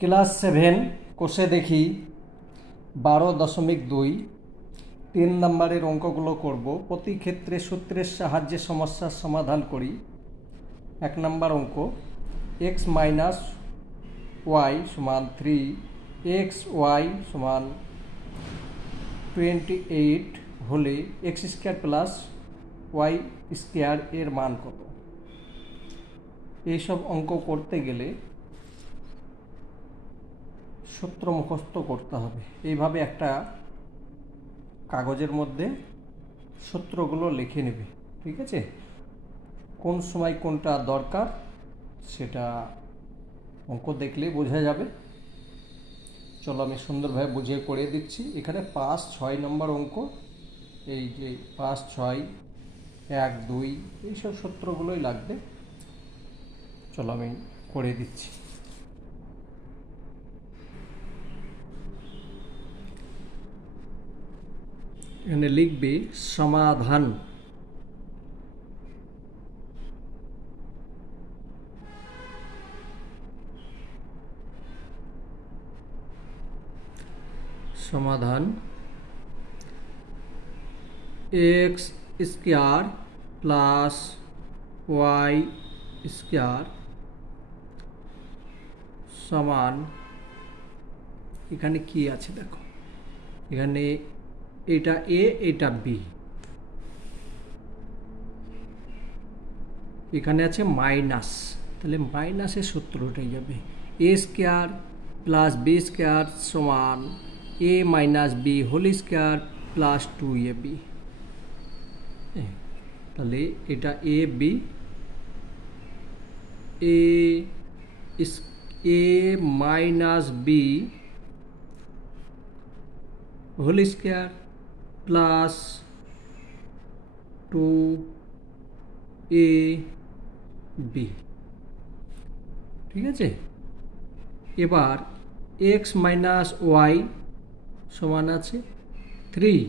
Class 7 কোষে দেখি 12.2 3 নম্বরের অঙ্কগুলো করব। প্রতি ক্ষেত্রে সূত্রের সাহায্যে সমস্যার সমাধান করি। 1 নম্বর অঙ্ক x মাইনাস ওয়াই সমান 3 এক্স ওয়াই সমান 28 হলে X square plus Y square এর মান কত? এইসব অঙ্ক করতে গেলে সূত্র মুখস্থ করতে হবে। এইভাবে একটা কাগজের মধ্যে সূত্রগুলো লিখে নেবে, ঠিক আছে? কোন সময় কোনটা দরকার সেটা অঙ্ক দেখলে বোঝা যাবে। চলো আমি সুন্দরভাবে বুঝিয়ে করে দিচ্ছি। এখানে 5-6 নম্বর অঙ্ক, এই যে 5-6 1-2 এইসব সূত্রগুলোই লাগবে। চলো আমি করে দিচ্ছি। এখানে লিখবে সমাধান। সমাধান X square plus Y square সমান, এখানে কি আছে দেখো, এখানে এটা এ এটা বি, এখানে আছে মাইনাস, তাহলে মাইনাসের সূত্র উঠে যাবে। A square plus b square সমান a minus b whole square plus 2ab। তাহলে এটা a b, a minus b whole square plus 2ab, ঠিক আছে? এবার এক্স মাইনাস ওয়াই সমান আছে 3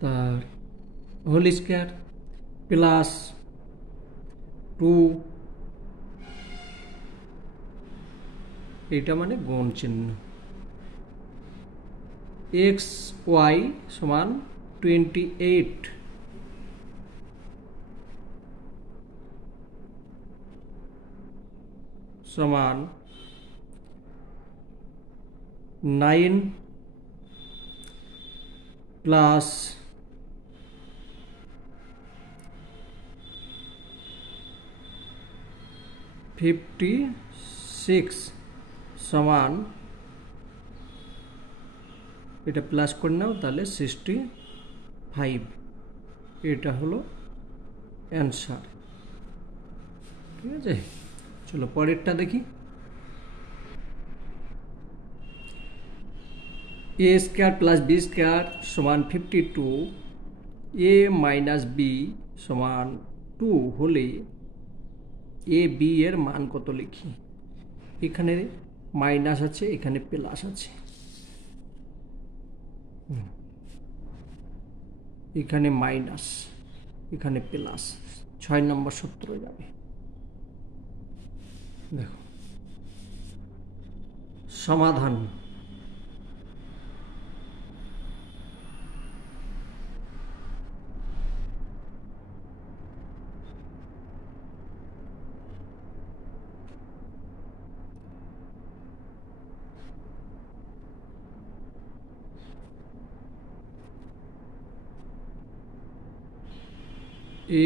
তার হোল স্কোয়ার প্লাস 2, এটা মানে গুণ চিহ্ন, এক্স ওয়াই সমান 28 সমান 9 প্লাস 56 সমান, এটা প্লাস করে নাও তাহলে 65। এটা হলো অ্যান্সার, ঠিক আছে? চলো পরেরটা দেখি। এ স্কোয়ার প্লাস বি স্কোয়ার সমান 52, এ মাইনাস বি সমান 2 হলে এ বি এর মান কত লিখি? এখানে মাইনাস আছে, এখানে প্লাস আছে, এখানে মাইনাস এখানে প্লাস, 6 নম্বর সূত্র যাবে। দেখো সমাধান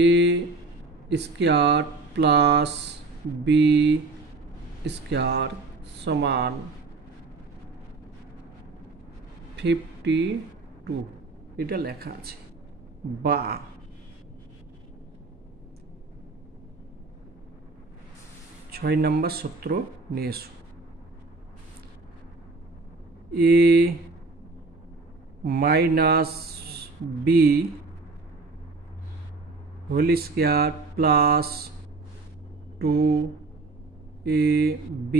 এ স্কোয়ার প্লাস বি স্কোয়ার সমান 52, এটা লেখা আছে, বা 6 নম্বর সূত্র নিয়ে এসো। A minus b whole square plus 2ab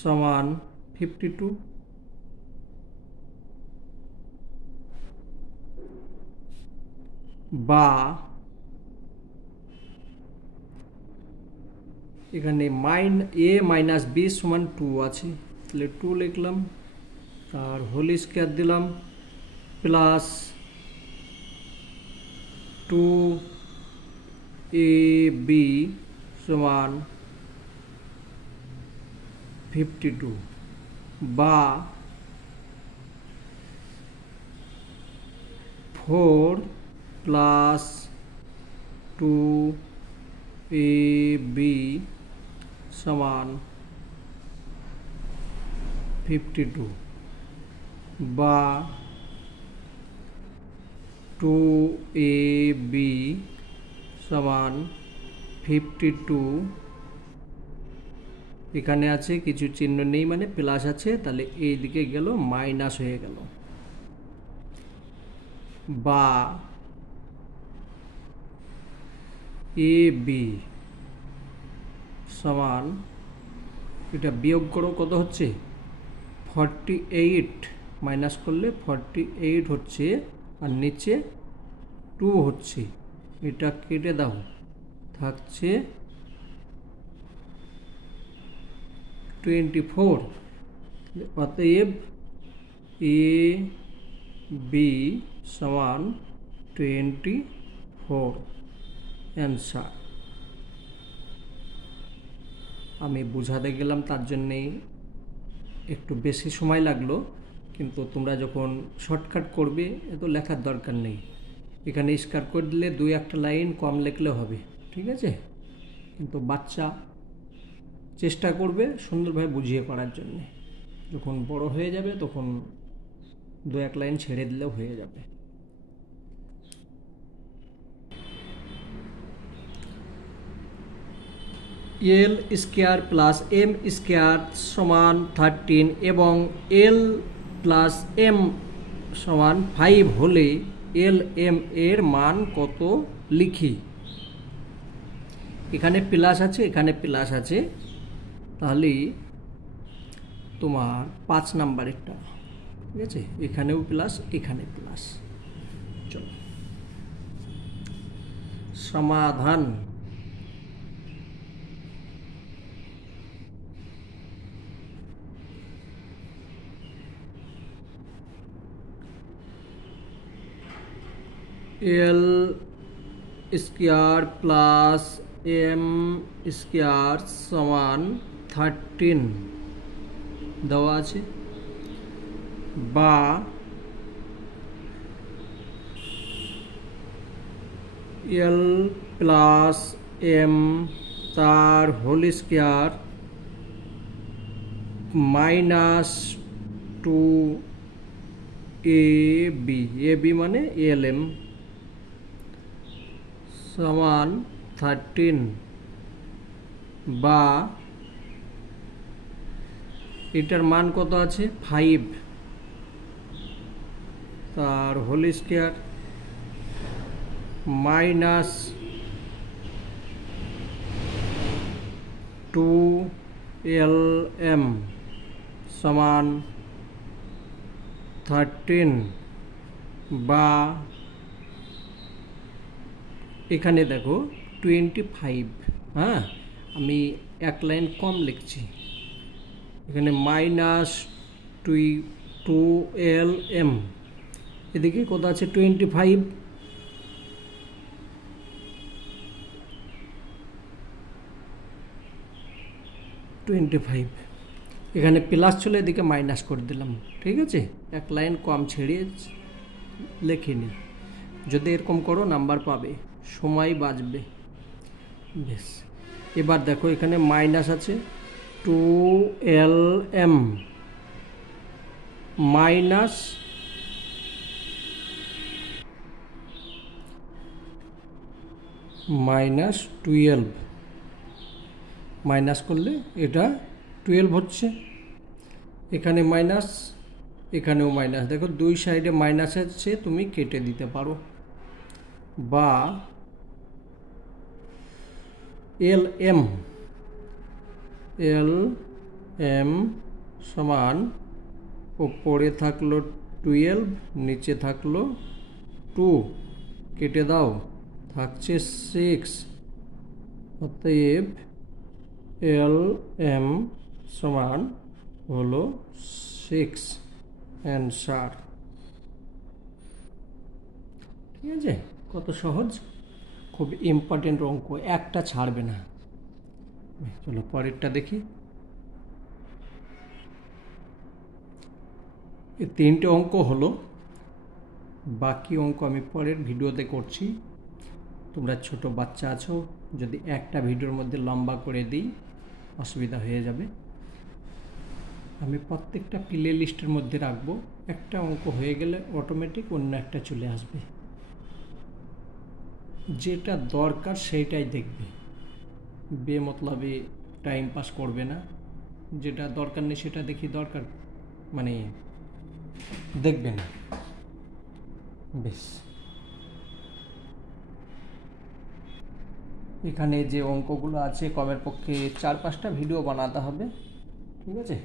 সমান 52, বা এখানে a মাইনাস b সমান 2 আছে, তাহলে 2 লিখলাম, তার হোল স্কয়ার দিলাম, প্লাস 2ab সমান 52 বা 4 প্লাস 2ab সমান 52 বা 2ab সমান 52, এখানে আছে কিছু চিহ্ন নেই মানে প্লাস আছে, তাহলে এই দিকে গেল মাইনাস হয়ে গেল, বা ab সমান, এটা বিয়োগ করো কত হচ্ছে 48, মাইনাস করলে 48 হচ্ছে, আর নিচে 2 হচ্ছে, এটা কেটে দাও, থাকছে 24, অতএব এ বি সমান 24 অ্যান্সার। আমি বোঝাতে গেলাম তার জন্যেই একটু বেশি সময় লাগলো, কিন্তু তোমরা যখন শর্টকাট করবে এত লেখার দরকার নেই, এখানে স্কয়ার করে দিলে 2-1 লাইন কম লিখলে হবে, ঠিক আছে? কিন্তু বাচ্চা চেষ্টা করবে সুন্দরভাবে বুঝিয়ে করার জন্যে, যখন বড় হয়ে যাবে তখন 2-1 লাইন ছেড়ে দিলেও হয়ে যাবে। এল স্কয়ার প্লাস এম স্কয়ার সমান 13 এবং এল প্লাস এম সমান 5 হলে এল এম এর মান কত লিখি? এখানে প্লাস আছে, এখানে প্লাস আছে, তাহলে তোমার 5 নাম্বারেরটা, ঠিক আছে? এখানেও প্লাস, এখানে প্লাস। চলো সমাধান। L square plus M square সমান 13 দেওয়া আছে, বা এল প্লাস এম তার whole square minus 2ab, AB মানে এল এম সমান 13, বা এটার মান কত আছে 5, তার হোল স্কয়ার মাইনাস 2lm সমান 13, বা এখানে দেখো 25, হ্যাঁ আমি 1 লাইন কম লিখছি, এখানে মাইনাস 2lm, এদিকে কত আছে 25, এখানে প্লাস ছিল, এদিকে মাইনাস করে দিলাম, ঠিক আছে? 1 লাইন কম ছেড়ে লেখিনি, যদি এরকম করো নাম্বার পাবে, সময় বাঁচবে। বেশ, এবার দেখো এখানে মাইনাস আছে 2lm মাইনাস -12, মাইনাস করলে এটা 12 হচ্ছে, এখানে মাইনাস, এখানেও মাইনাস, দেখো দুই সাইডে মাইনাস আছে, তুমি কেটে দিতে পারো, বা এল এম সমান ওপরে থাকলো 12, নিচে থাকলো 2, কেটে দাও, থাকছে 6, অতএব এল এম সমান হলো 6 অ্যান্সার। ঠিক আছে, কত সহজ, খুব ইম্পর্টেন্ট অঙ্ক, একটা ছাড়বে না। চলো পরেরটা দেখি। এই 3টে অঙ্ক হলো, বাকি অঙ্ক আমি পরের ভিডিওতে করছি। তোমরা ছোট বাচ্চা আছো, যদি একটা ভিডিওর মধ্যে লম্বা করে দিই অসুবিধা হয়ে যাবে। আমি প্রত্যেকটা প্লে লিস্টের মধ্যে রাখবো, একটা অঙ্ক হয়ে গেলে অটোমেটিক অন্য একটা চলে আসবে। যেটা দরকার সেইটাই দেখবে, বেমতলবে টাইম পাস করবে না। যেটা দরকার নেই সেটা দেখি দরকার মানে দেখবে না। বেশ, এখানে যে অঙ্কগুলো আছে কমের পক্ষে 4-5টা ভিডিও বানাতে হবে। ঠিক আছে।